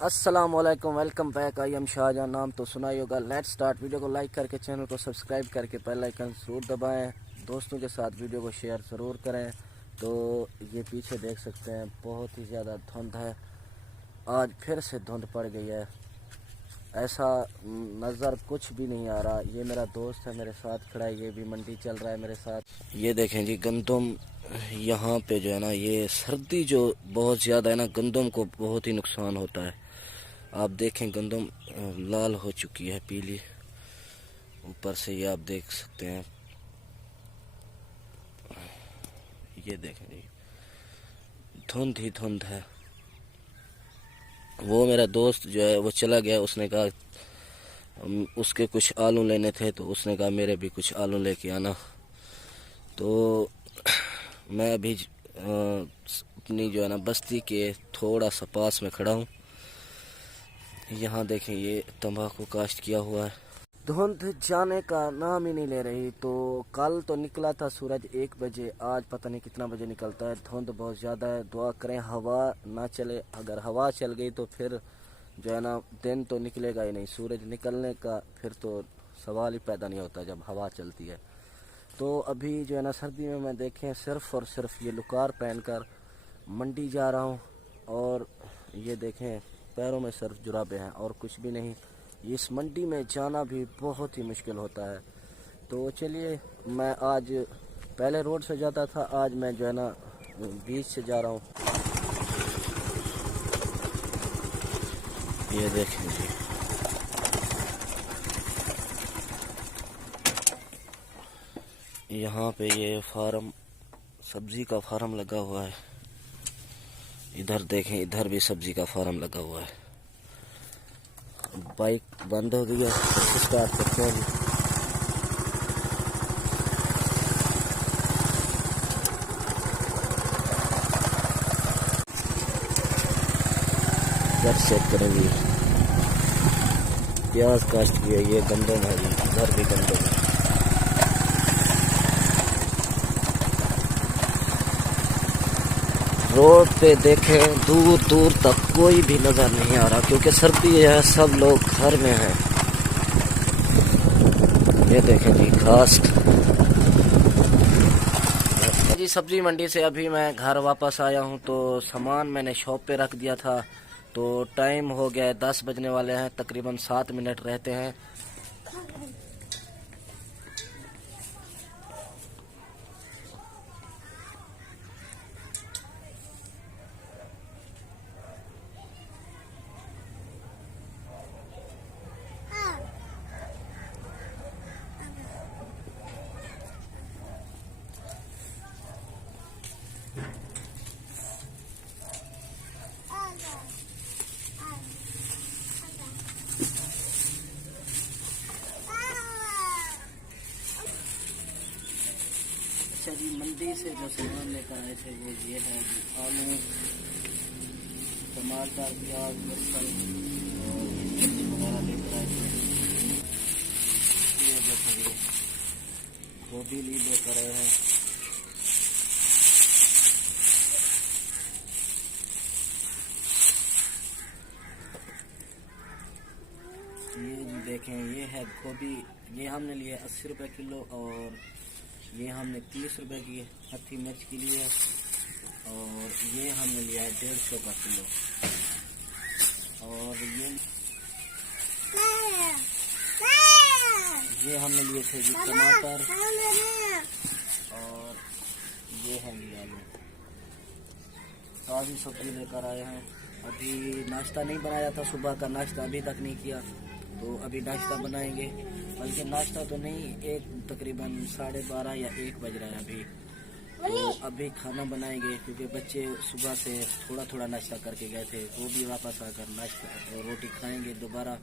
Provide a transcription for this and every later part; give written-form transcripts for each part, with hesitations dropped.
अस्सलाम वालेकुम, welcome back. I am Shahjahan. नाम तो सुना ही होगा। Let's start. वीडियो को लाइक करके चैनल को सब्सक्राइब करके बेल आइकन ज़रूर दबाएं। दोस्तों के साथ वीडियो को शेयर ज़रूर करें। तो ये पीछे देख सकते हैं बहुत ही ज़्यादा धुंध है। आज फिर से धुंध पड़ गई है। ऐसा नज़र कुछ भी नहीं आ रहा। ये मेरा दोस्त है, मेरे साथ खड़ा है। ये भी मंडी चल रहा है मेरे साथ। ये देखें जी, गंदम यहाँ पे जो है ना, ये सर्दी जो बहुत ज़्यादा है ना, गंदम को बहुत ही नुकसान होता है। आप देखें गंदम लाल हो चुकी है, पीली। ऊपर से ये आप देख सकते हैं। ये देखें जी, धुंध ही धुंध है। वो मेरा दोस्त जो है वो चला गया। उसने कहा उसके कुछ आलू लेने थे, तो उसने कहा मेरे भी कुछ आलू लेके आना। तो मैं अभी अपनी जो है ना बस्ती के थोड़ा सा पास में खड़ा हूँ। यहाँ देखें, ये तंबाकू काश्त किया हुआ है। धुंध जाने का नाम ही नहीं ले रही। तो कल तो निकला था सूरज 1 बजे, आज पता नहीं कितना बजे निकलता है। धुंध बहुत ज़्यादा है। दुआ करें हवा ना चले। अगर हवा चल गई तो फिर जो है ना दिन तो निकलेगा ही नहीं। सूरज निकलने का फिर तो सवाल ही पैदा नहीं होता जब हवा चलती है। तो अभी जो है ना सर्दी में मैं देखें सिर्फ़ और सिर्फ ये लुकार पहनकर मंडी जा रहा हूँ। और ये देखें पैरों में सिर्फ जुराबे हैं और कुछ भी नहीं। इस मंडी में जाना भी बहुत ही मुश्किल होता है। तो चलिए, मैं आज पहले रोड से जाता था, आज मैं जो है ना बीच से जा रहा हूँ। ये देखें जी, यहाँ पे ये फार्म, सब्जी का फार्म लगा हुआ है। इधर देखें, इधर भी सब्जी का फार्म लगा हुआ है। बाइक बंद हो गई है, स्टार्ट करते हैं जी। इधर चेक करेंगे, प्याज काश्त की है। ये गंदम है जी, इधर भी गंदम है। रोड पे देखें दूर दूर तक कोई भी नज़र नहीं आ रहा, क्योंकि सर्दी है, सब लोग घर में हैं। ये देखें जी, घास जी। सब्जी मंडी से अभी मैं घर वापस आया हूँ। तो सामान मैंने शॉप पे रख दिया था। तो टाइम हो गया है, 10 बजने वाले हैं। तकरीबन 7 मिनट रहते हैं। अच्छा जी, मंडी से जो सामान लेकर आए थे वो ये है आलू, टमाटर, प्याज, लहसुन और सब्जी वगैरह लेकर आए थे। ये देखिए गोभी ली लेकर आए हैं। ये देखें, ये है गोभी। ये हमने लिए 80 रुपये किलो। और ये हमने 30 रुपये की हरी मिर्च की लिए। और ये हमने लिया है 150 का किलो। और ये हमने लिए थे जी टमाटर। और ये है लिया आलू। ताज़ी सब्जी लेकर आए हैं। अभी नाश्ता नहीं बनाया था, सुबह का नाश्ता अभी तक नहीं किया। तो अभी नाश्ता बनाएंगे, बल्कि नाश्ता तो नहीं, तकरीबन 12:30 या 1 बज रहा है अभी। तो अभी खाना बनाएंगे, क्योंकि बच्चे सुबह से थोड़ा थोड़ा नाश्ता करके गए थे। वो भी वापस आकर नाश्ता और रोटी खाएंगे दोबारा।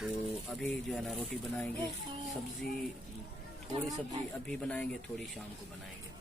तो अभी जो है ना रोटी बनाएंगे। सब्जी, थोड़ी सब्जी अभी बनाएंगे, थोड़ी शाम को बनाएंगे।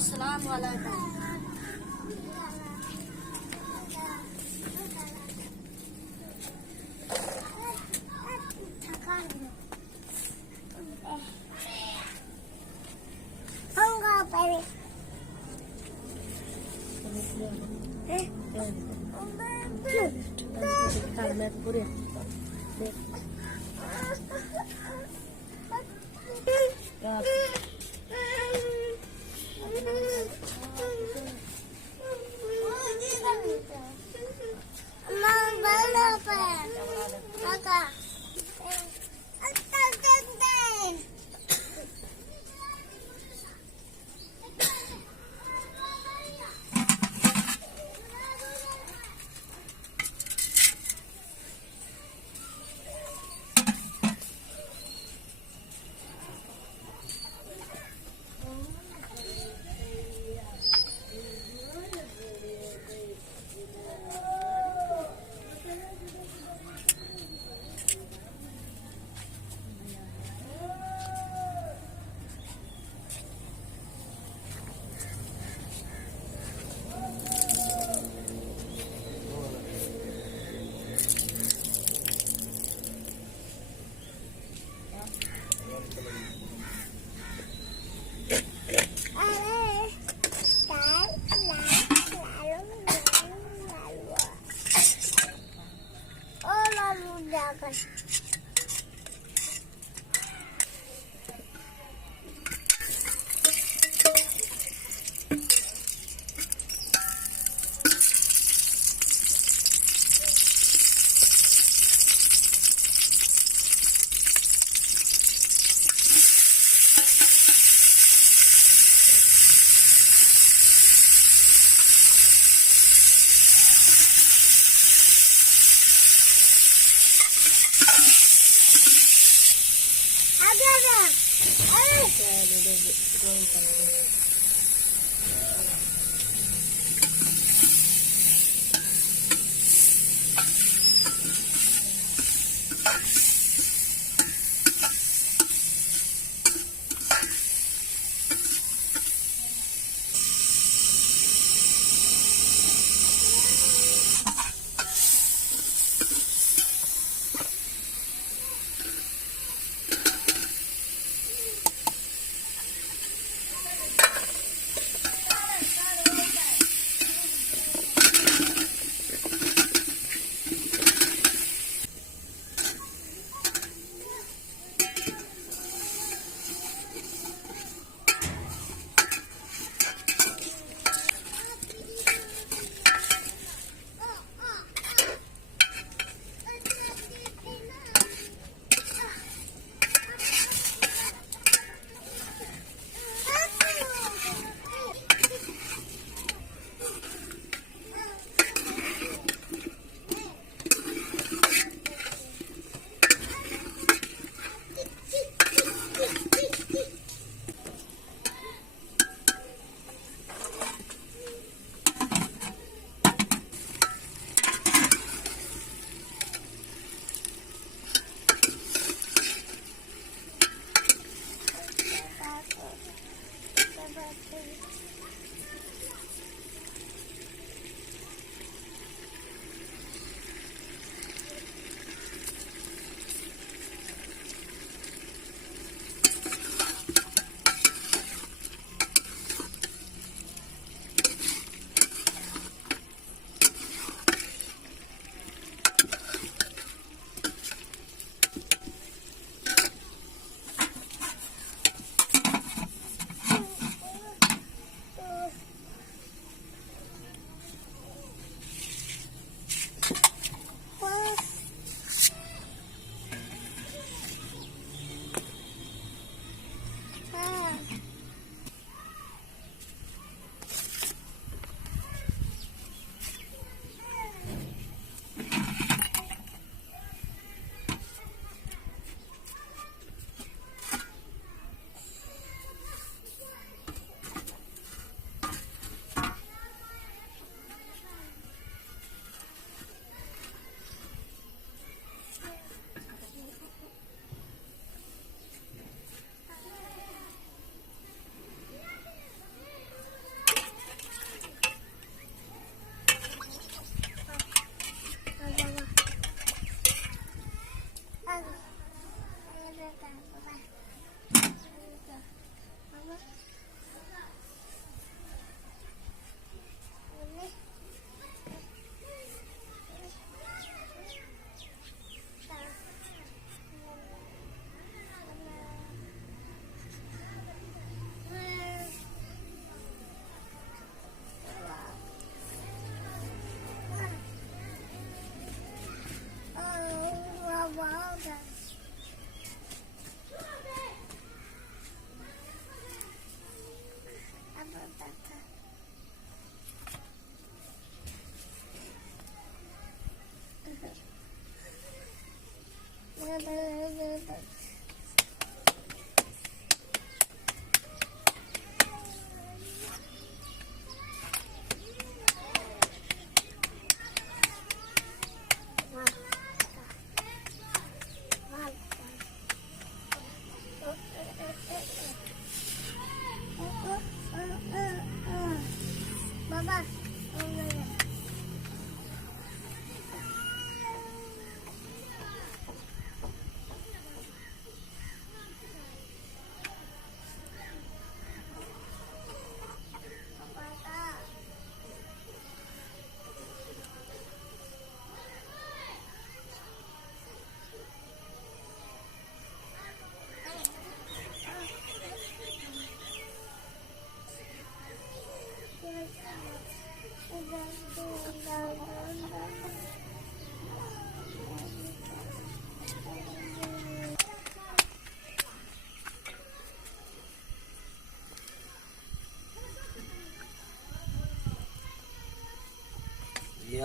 अस्सलाम वालेकुम।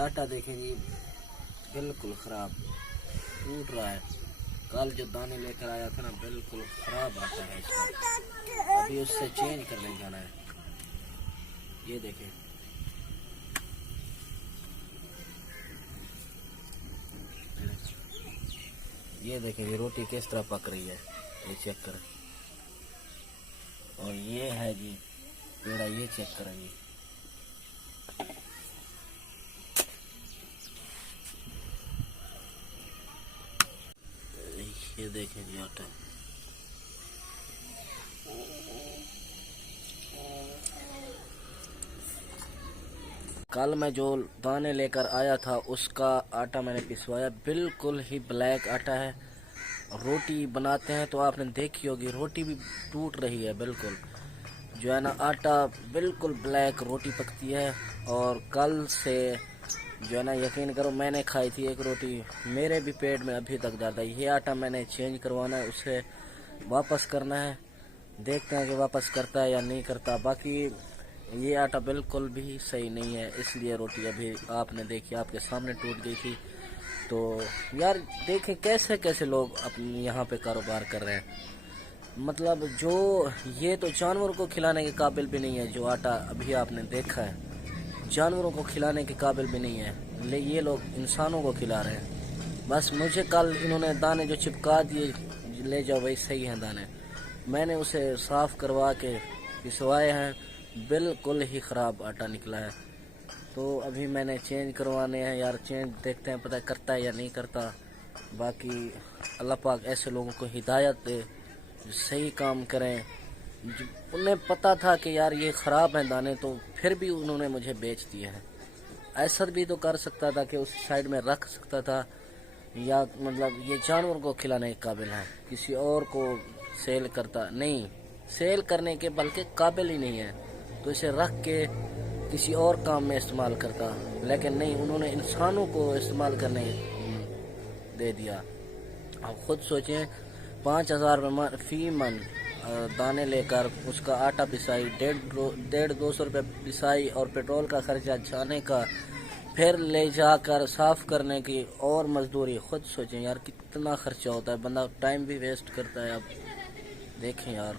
आटा देखें जी, बिल्कुल ख़राब टूट रहा है। कल जो दाने लेकर आया था ना, बिल्कुल ख़राब आटा है इसका। अभी उससे चेंज करने जाना है। ये देखें, ये देखें ये रोटी किस तरह पक रही है, ये चेक करें। और ये है जी पेड़ा, ये चेक करें जी। ये देखें जी आटा, कल मैं जो दाने लेकर आया था उसका आटा मैंने पिसवाया, बिल्कुल ही ब्लैक आटा है। रोटी बनाते हैं तो आपने देखी होगी, रोटी भी टूट रही है बिल्कुल। जो है ना आटा बिल्कुल ब्लैक रोटी पकती है। और कल से जो है ना, यकीन करो मैंने खाई थी एक रोटी, मेरे भी पेट में अभी तक दर्द है। ये आटा मैंने चेंज करवाना है, उसे वापस करना है। देखते हैं कि वापस करता है या नहीं करता। बाकी ये आटा बिल्कुल भी सही नहीं है, इसलिए रोटी अभी आपने देखी, आपके सामने टूट गई थी। तो यार देखें कैसे कैसे लोग अपने यहाँ पे कारोबार कर रहे हैं। मतलब जो ये तो जानवरों को खिलाने के काबिल भी नहीं है, जो आटा अभी आपने देखा है जानवरों को खिलाने के काबिल भी नहीं है, ये लोग इंसानों को खिला रहे हैं। बस मुझे कल इन्होंने दाने जो चिपका दिए, ले जाओ भाई सही हैं दाने, मैंने उसे साफ़ करवा के पिसवाए हैं, बिल्कुल ही ख़राब आटा निकला है। तो अभी मैंने चेंज करवाने हैं यार, चेंज देखते हैं पता करता है या नहीं करता। बाकी अल्लाह पाक ऐसे लोगों को हिदायत दे जो सही काम करें। उन्हें पता था कि यार ये ख़राब हैं दाने, तो फिर भी उन्होंने मुझे बेच दिए हैं। ऐसा भी तो कर सकता था कि उस साइड में रख सकता था, या मतलब ये जानवर को खिलाने के काबिल है, किसी और को सेल करता नहीं, सेल करने के बल्कि काबिल ही नहीं है, तो इसे रख के किसी और काम में इस्तेमाल करता। लेकिन नहीं, उन्होंने इंसानों को इस्तेमाल करने दे दिया। आप खुद सोचें, 5,000 रुपये फी मन दाने लेकर उसका आटा पिसाई, 150-200 रुपये पिसाई, और पेट्रोल का खर्चा जाने का, फिर ले जाकर साफ़ करने की और मजदूरी। खुद सोचें यार कितना खर्चा होता है, बंदा टाइम भी वेस्ट करता है। अब देखें यार,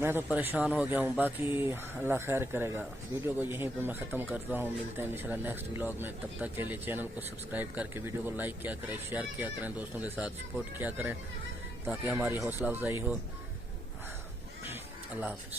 मैं तो परेशान हो गया हूँ। बाकी अल्लाह खैर करेगा। वीडियो को यहीं पे मैं ख़त्म करता हूँ, मिलते हैं इंशाल्लाह नेक्स्ट व्लॉग में। तब तक के लिए चैनल को सब्सक्राइब करके वीडियो को लाइक किया करें, शेयर किया करें, दोस्तों के साथ सपोर्ट किया करें, ताकि हमारी हौसला अफजाई हो। अल्लाह हाफ़िज़।